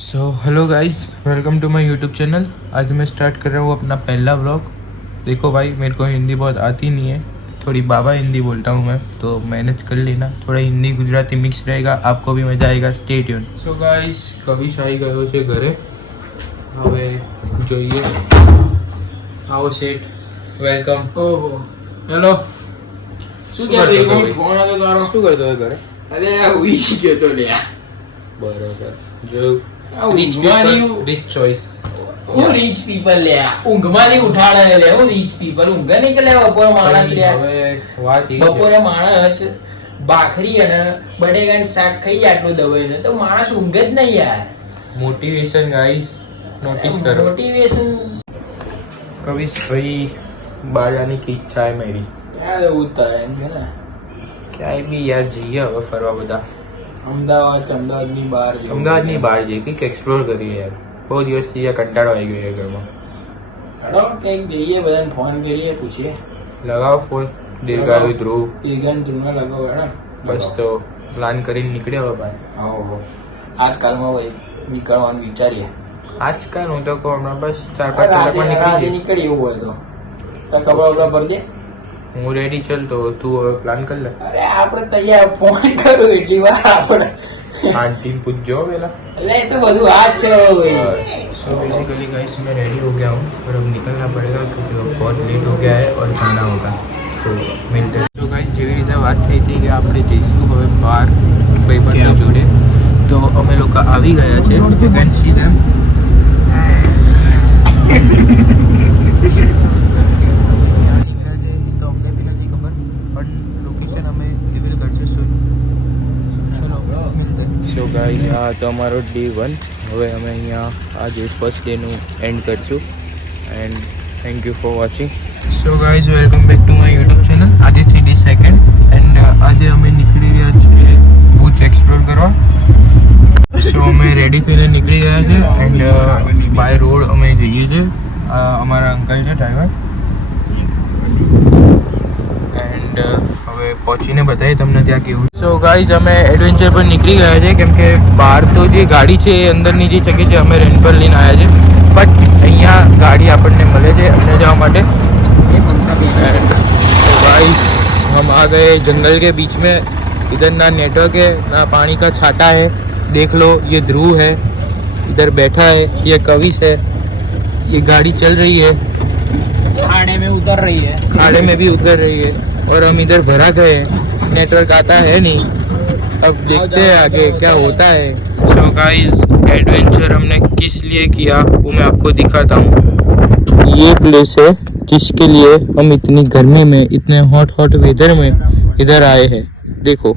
So hello guys, welcome to my YouTube channel. आज मैं start कर रहा हूँ अपना पहला व्लॉग। देखो भाई, मेरे को हिंदी बहुत आती नहीं है, थोड़ी बाबा हिंदी बोलता हूँ मैं, तो मैनेज कर लेना। थोड़ा हिंदी गुजराती मिक्स रहेगा, आपको भी मजा आएगा। Stay tuned. So guys, Kavish आई गयो છે ઘરે। હવે જોઈએ। આવો સેટ, વેલકમ। ઓહો, હેલો। શું કરતો ફોન આવ્યો તારો? શું કરતો હતો ઘરે? અરે હુઈ ગયો તો લ્યા। બરોબર, જો રીચ ચોઈસ। હું રીચ પીપલ લ્યા, ઊંઘમાં નહીં ઉઠાડે લે। હું રીચ પીપલ ઊંઘ નહીં કે લે બપોરે માણસ લ્યા। હવે વાત એ બપોરે માણસ ભાખરી અને બટેકાનું શાક ખાઈ આટલું દબાઈને તો માણસ ઊંઘ જ નહીં યાર। મોટિવેશન ગાઈસ, નોટિસ કરો। મોટિવેશન કવિશ ભાઈ, બહાર जाने की इच्छा है मेरी। ક્યાં એવું થાય એમ કે ને ક્યાંય બી યાર જઈએ હવે ફરવા બધા। અમદાવાદની બહાર જવું। અમદાવાદની બહાર જઈએ, કંઈક એક્સપ્લોર કરીએ યાર। બહુ દિવસથી યાર કંટાળો આવી ગયો છે ઘરમાં। હેડો કંઈક જઈએ, બધાને ફોન કરીએ, પૂછીએ। લગાવો ફોન, દીર્ઘાયુ ધ્રુવ। દીર્ઘાયુ ધ્રુવને લગાવો હેડો। બસ તો પ્લાન કરીને નીકળ્યા હવે ભાઈ। આવો આજકાલમાં ભાઈ નીકળવાનું વિચારીએ। આજકાલ હું તો કહું હમણાં બસ 4-5 કલાકમાં રાતે નીકળી નીકળી એવું હોય તો કપડા વપડા ભરજે। હું રેડી, ચલ તો તું હવે પ્લાન કરી લે। અરે આપણે તૈયાર, ફોન કરું એટલી વાર આપણે आंटी पूछो पहला। એટલે એ તો બધું આ જ છે ભાઈ। सो बेसिकली गाइस, मैं रेडी हो गया हूँ और अब निकलना पड़ेगा क्योंकि अब बहुत लेट हो गया है और जाना होगा। सो मिलते हैं। तो गाइस, જેવી રીતે વાત થઈ હતી કે આપણે જઈશું હવે બહાર ભાઈબંધો જોડે, તો અમે લોકો આવી ગયા છે। You can see them. So guys, આ તો અમારો ડે 1। હવે અમે અહીંયા આજે ફર્સ્ટ ડેનું એન્ડ કરશું and thank you for watching. So guys, welcome back to my YouTube channel Aditya D second. And આજે અમે નીકળી રહ્યા છીએ ભુજ એક્સપ્લોર કરવા। સો અમે રેડી થઈને નીકળી ગયા છે એન્ડ બાય રોડ અમે જઈએ છીએ। અમારા અંકલ છે ડ્રાઈવર। એન્ડ હવે પહોંચીને બતાવીએ તમને ત્યાં કેવું। સો ગાઈઝ, અમે એડવેન્ચર પર નીકળી ગયા છે કેમ કે બહાર તો જે ગાડી છે એ અંદર નહીં જઈ શકે છે। અમે રેન્ટ પર લઈને આવ્યા છે, બટ અહીંયા ગાડી આપણને મળે છે અંદર જવા માટે। एंड तो गाइस, हम आ गए जंगल के बीच में। इधर ना नेटवर्क है ना पानी का छाता है। देख लो, ये ध्रुव है इधर बैठा है, ये कविश है, ये गाड़ी चल रही है, खाड़े में उतर रही है, खाड़े में भी उतर रही है और हम इधर भरा गए हैं। नेटवर्क आता है नहीं, अब देखते हैं आगे क्या होता है। सो गाइस, एडवेंचर हमने किस लिए किया वो मैं आपको दिखाता हूँ। ये प्लेस है जिसके लिए हम इतनी गर्मी में, इतने हॉट वेदर में इधर आए हैं। देखो,